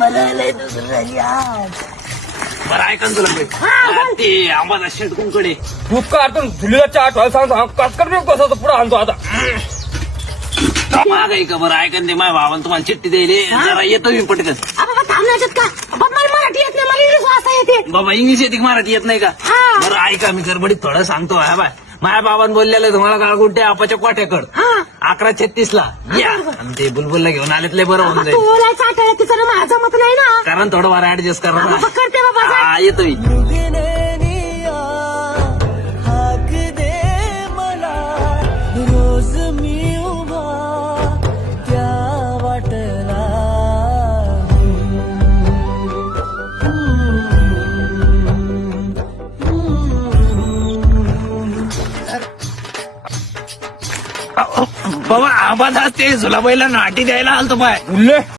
मला लय दुसरं झाली आज. बरं ऐका ना तुला ते आंबादा शेटकुंकडे तू का आता झुलीला आठवायला सांग कस कर कसं पुढे आणतो आता. माग आहे का बरं ऐका ना ते माझ्या भावानं तुम्हाला चिठ्ठी द्यायली जरा येतो मी पटकन. बाबा थांबण्याच्यात का बाबा मला मराठी येत नाही मला इंग्लिश वाचता येते. बाबा इंग्लिश येते का मराठी येत नाही का. हा. बरं ऐका मी गडबडीत थोडं सांगतो हा बाय. माझ्या बाबांनी बोललेलं तुम्हाला गाळगुंट्या आपाच्या कोट्याकड हा 11:36 या आणि ते बुलबुलला घेऊन आलेत लय बरं होऊन तू जाईल. बोलायचं आठवड्यात तिचं ना माझं मत नाही ना. कारण थोडं वारा ऍडजस्ट करा बाबा करते बाबा जा. हा येतो मी. हाक दे मला रोज मी उभा त्या वाटला. बाबा आबादा ते झुलाबाईला नाटी द्यायला आलतो बाय. बोलले